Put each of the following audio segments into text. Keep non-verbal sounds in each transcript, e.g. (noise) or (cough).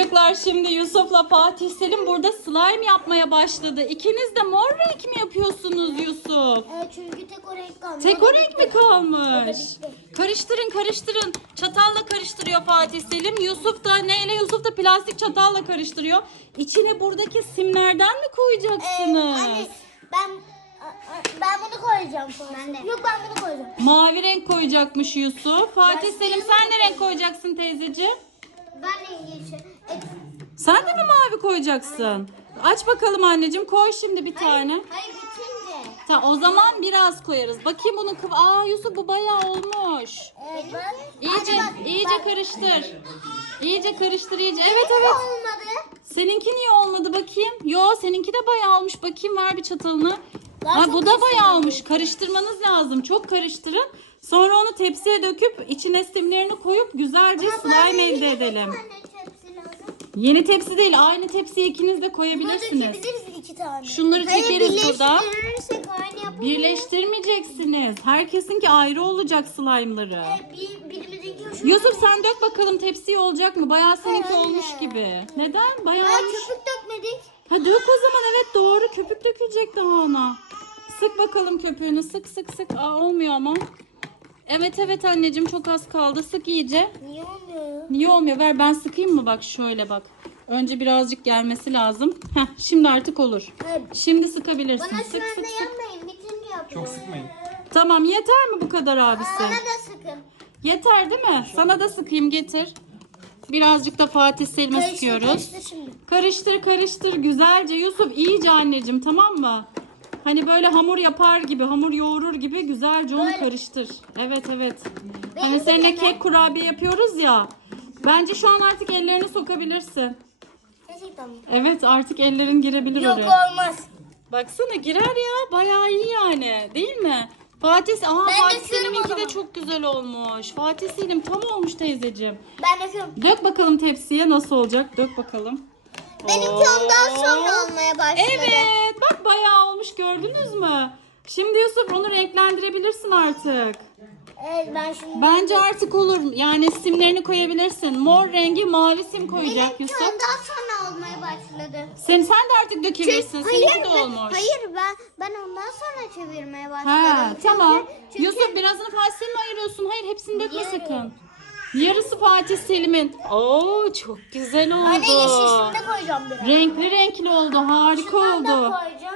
Çocuklar şimdi Yusuf'la Fatih Selim burada slime yapmaya başladı. İkiniz de mor renk mi yapıyorsunuz Yusuf? Evet çünkü tek o renk kalmış. Tek o renk mi kalmış? Karıştırın karıştırın. Çatalla karıştırıyor Fatih Selim. Yusuf da neyle? Yusuf da plastik çatalla karıştırıyor. İçine buradaki simlerden mi Ee, koyacaksınız? anne ben ben bunu koyacağım. Ben de. Yok ben bunu koyacağım. Mavi renk koyacakmış Yusuf. Fatih Ben Selim sen ne renk koyacaksın teyzeciğim? Ben rengi Sen de mi mavi koyacaksın? Aç bakalım anneciğim. Koy şimdi bir tane. hayır bitince. Tamam o zaman biraz koyarız. Bakayım bunun kıv... Aa Yusuf bu bayağı olmuş. Evet bak. İyice bak, iyice bak. karıştır. İyice karıştır iyice. Evet evet. Olmadı. Seninki niye olmadı bakayım? Yo seninki de bayağı olmuş. Bakayım ver bir çatalını. Ha, çok bu da bayağı olmuş. Karıştırmanız lazım. Çok karıştırın. Sonra onu tepsiye döküp içine simlerini koyup güzelce slime elde edelim. Yeni tepsi değil. Aynı tepsiye ikiniz de koyabilirsiniz. dökebiliriz iki tane. Şunları çekeriz burada. birleştirirsek aynı yapalım. Birleştirmeyeceksiniz. Herkesinki ayrı olacak slime'ları. Ee, bir, birimizinki hoşuna Yusuf sen dök bakalım tepsiye olacak mı? Bayağı seninki Anne. olmuş gibi. Neden? Bayağı Ya olmuş. köpük dökmedik. Ha dök o zaman evet doğru köpük dökülecek daha ona. Sık bakalım köpüğünü sık sık sık. Aa olmuyor ama. Evet evet anneciğim çok az kaldı. Sık iyice. Niye olmuyor? Niye olmuyor? Ver ben sıkayım mı bak şöyle bak. Önce birazcık gelmesi lazım. Heh şimdi artık olur. Hayır. Şimdi sıkabilirsin. Bana sık şu sık anda sık. yanmayın. Bitince yapın. Çok sıkmayın. Tamam yeter mi bu kadar abisi? Bana da sıkın. Yeter değil mi? Sana da sıkayım getir. Birazcık da Fatih Selim'e Karıştır, sıkıyoruz. karıştır şimdi. Karıştır karıştır güzelce Yusuf iyice anneciğim tamam mı? Hani böyle hamur yapar gibi hamur yoğurur gibi güzelce onu Böyle. karıştır. Evet evet. Benim Hani de seninle kek kurabiye yapıyoruz ya. Bence şu an artık ellerini sokabilirsin. Gerçekten mi? Evet artık ellerin girebilir Yok oraya. olmaz. Baksana girer ya bayağı iyi yani değil mi? Fatih, aha Ben Fatih döküyorum o Selim'inki de zaman. çok güzel olmuş. Fatih Selim tam olmuş teyzeciğim. Ben döküyorum. Dök bakalım tepsiye nasıl olacak? Dök bakalım. Benimki ondan sonra olmaya başladı. Evet bayağı olmuş gördünüz mü? Şimdi Yusuf onu renklendirebilirsin artık. Evet ben şimdi... Bence artık olur. Yani simlerini koyabilirsin. Mor rengi mavi sim koyacak Benimki Yusuf. ondan sonra olmaya başladı. Sen, sen de artık dökebilirsin. Seninki de ben- olmuş. hayır ben ben ondan sonra çevirmeye başladım. Ha, Çünkü- tamam. çünkü- Yusuf birazını Fatih Selim'e ayırıyorsun. Hayır hepsini dökme Yarı. sakın. Yarısı Fatih Selim'in. Oo çok güzel oldu. Anne yeşilini de koyacağım biraz. Renkli renkli oldu. Harika Şundan da oldu. koyacağım.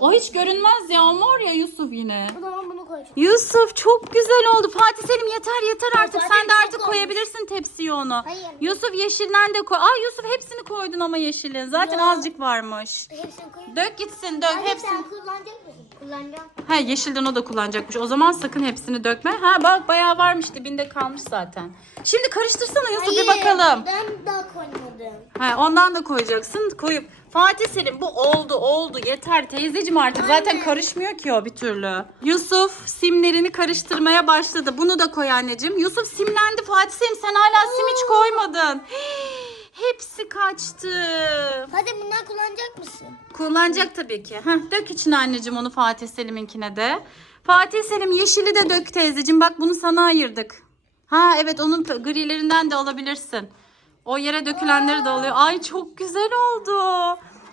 O hiç görünmez ya. O mor ya Yusuf yine. O zaman bunu koyacağım. Yusuf çok güzel oldu. Fatih Selim yeter yeter artık. zaten Sen de çok artık olmuş. koyabilirsin tepsiye onu. Hayır. Yusuf yeşilden de koy. Aa Yusuf hepsini koydun ama yeşilin. Zaten Yok. azıcık varmış. Hepsini koyayım. Dök gitsin dök Anne hepsini. sen kullanacak mısın? Kullanacağım. Ha yeşilden o da kullanacakmış. O zaman sakın hepsini dökme. Ha bak bayağı varmış dibinde kalmış zaten. Şimdi karıştırsana Yusuf bir bakalım. Ben daha koymadım. Ha ondan da koyacaksın. Koyup Fatih Selim bu oldu oldu yeter teyzeciğim artık zaten karışmıyor ki o bir türlü. Yusuf simlerini karıştırmaya başladı. Bunu da koy anneciğim. Yusuf simlendi Fatih Selim sen hala sim hiç koymadın. Hii, Hepsi kaçtı. Hadi bundan kullanacak mısın? Kullanacak tabii ki. Heh, dök içine anneciğim onu Fatih Selim'inkine de. Fatih Selim yeşili de dök teyzeciğim. Bak bunu sana ayırdık. Ha evet onun grilerinden de alabilirsin. O yere dökülenleri de alıyor. Ay çok güzel oldu.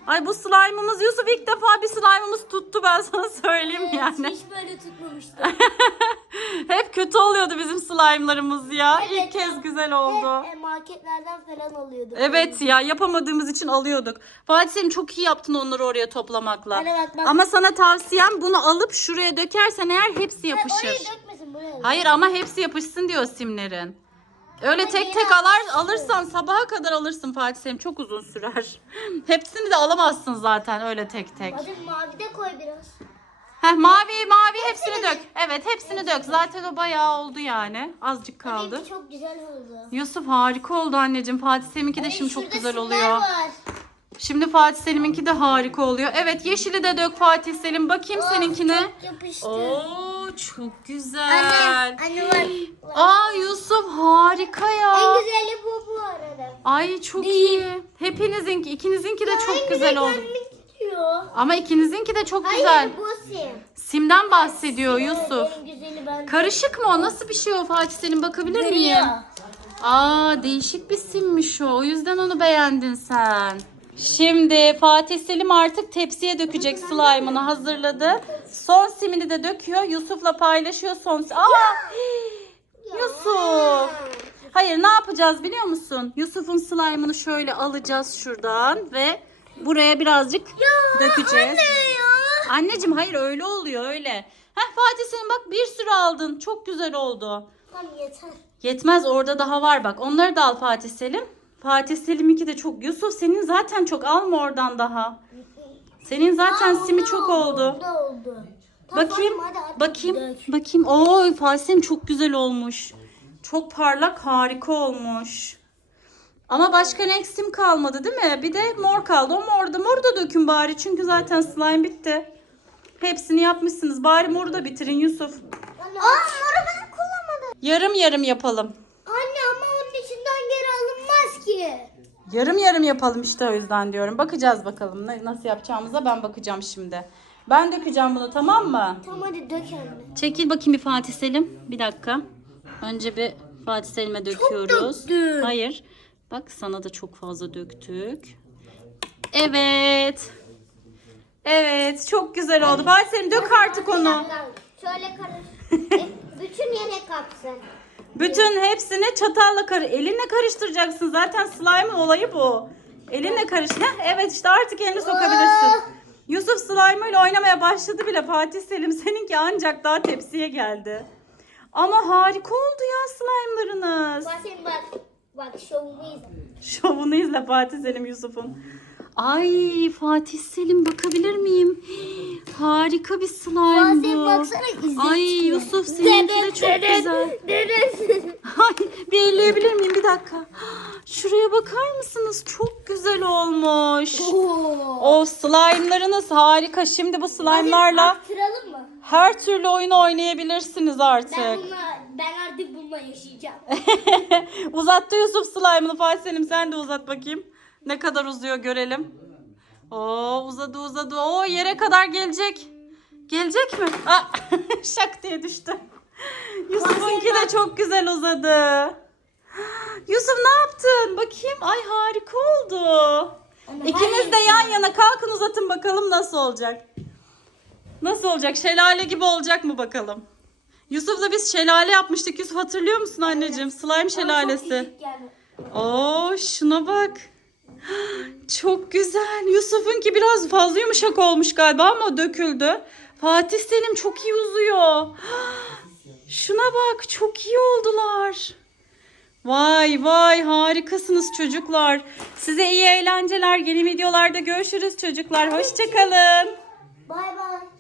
Ay bu slime'ımız Yusuf ilk defa bir slime'ımız tuttu ben sana söyleyeyim yani. Hiç böyle tutmamıştım. (laughs) (laughs) Hep kötü oluyordu bizim slime'larımız ya. Evet İlk kez güzel oldu. Hep e, marketlerden falan alıyorduk. Evet ya yapamadığımız için alıyorduk. Fatih Selim çok iyi yaptın onları oraya toplamakla. Anne bak, bak. Ama sana tavsiyem bunu alıp şuraya dökersen eğer hepsi yapışır. dökmesin buraya. Hayır ama hepsi yapışsın diyor simlerin. Öyle tek yine tek alar alırsan sabaha kadar alırsın Fatih Selim çok uzun sürer. (laughs) Hepsini de alamazsın zaten öyle tek tek. Hadi mavi de koy biraz. Heh, mavi mavi hepsini dök. Evet hepsini dök. Zaten o bayağı oldu yani. Azıcık kaldı. Benimki çok güzel oldu. Yusuf harika oldu anneciğim. Fatih Selim'inki de şimdi çok şurada güzel oluyor. Var. Şimdi Fatih Selim'inki de harika oluyor. Evet yeşili de dök Fatih Selim. Bakayım Oh, seninkine. Çok yapıştı. Oo çok güzel. Anne, anne var. var. Aa Yusuf harika En ya. güzeli bu bu arada. Ay çok iyi. Hepinizinki, ikinizinki de çok En güzel oldu. Ama ikinizinki de çok Hayır güzel. bu sim. Simden bahsediyor Yusuf. En güzeli ben. Karışık mı o? Nasıl bir şey o Fatih Selim bakabilir miyim? Görüyor. Aa değişik bir simmiş o. O yüzden onu beğendin sen. Şimdi Fatih Selim artık tepsiye dökecek slime'ını hazırladı. Son simini de döküyor. Yusuf'la paylaşıyor son. Aa! (gasps) Yusuf. Hayır ne yapacağız biliyor musun? Yusuf'un slime'ını şöyle alacağız şuradan ve buraya birazcık dökeceğiz. Anneciğim hayır öyle oluyor öyle. Heh Fatih Selim bak bir sürü aldın. Çok güzel oldu. Tamam yeter. Yetmez orada daha var bak. Onları da al Fatih Selim. Fatih Selim'inki de çok. Yusuf senin zaten çok alma oradan daha. Senin zaten simi çok oldu. Oldu. Tamam, Bakayım. hadi, hadi, Bakayım. dök. Bakayım. Oo Fatih Selim çok güzel olmuş. Çok parlak harika olmuş. Ama başka renk sim kalmadı değil mi? Bir de mor kaldı. O mor da moru da dökün bari. Çünkü zaten slime bitti. Hepsini yapmışsınız. Bari moru da bitirin Yusuf. Aa moru ben kullanmadım. Yarım yarım yapalım. Anne ama onun içinden geri alınmaz ki. Yarım yarım yapalım işte o yüzden diyorum. Bakacağız bakalım nasıl yapacağımıza ben bakacağım şimdi. Ben dökeceğim bunu tamam mı? Tamam hadi dök anne. Çekil bakayım bir Fatih Selim. Bir dakika. Önce bir Fatih Selim'e döküyoruz. döktün. Hayır. Bak sana da çok fazla döktük. Evet. Evet çok güzel oldu. Fatih Selim dök artık onu. Şöyle karış. (laughs) Bütün yere kapsın. Bütün hepsini çatalla karı elinle karıştıracaksın. Zaten slime olayı bu. Elinle karış. Heh, evet işte artık elini sokabilirsin. Yusuf slime ile oynamaya başladı bile Fatih Selim. Seninki ancak daha tepsiye geldi. Ama harika oldu ya slime'larınız. Basın bak. Bak şovumu izle. Şovunu izle Fatih Selim Yusuf'un. Ay Fatih Selim bakabilir miyim? (gasps) Harika bir slime bu. baksana izle Ay çıkıyor. Yusuf seninki de çok güzel. (laughs) Ay bir elleyebilir miyim bir dakika? (gasps) Şuraya bakar mısınız? Çok güzel olmuş. O slime'larınız harika. Şimdi bu slime'larla her türlü oyun oynayabilirsiniz Ben artık. bununla, ben artık bununla yaşayacağım. (laughs) Uzattı Yusuf slime'ını Fatih Selim sen de uzat bakayım. Ne kadar uzuyor görelim. Oo uzadı uzadı. Oo yere kadar gelecek. Gelecek mi? Aa, (laughs) şak diye düştü. Yusuf'unki de çok güzel uzadı. Yusuf ne yaptın? Bakayım. Ay harika oldu. İkiniz de yan yana kalkın uzatın bakalım nasıl olacak. Nasıl olacak? Şelale gibi olacak mı bakalım? Yusuf'la biz şelale yapmıştık. Yusuf hatırlıyor musun anneciğim? Slime şelalesi. Oo şuna bak. Çok güzel. Yusuf'unki biraz fazla yumuşak olmuş galiba ama döküldü. Fatih Selim çok iyi uzuyor. Şuna bak çok iyi oldular. Vay vay harikasınız çocuklar. Size iyi eğlenceler. Yeni videolarda görüşürüz çocuklar. Hoşçakalın. Bay bay.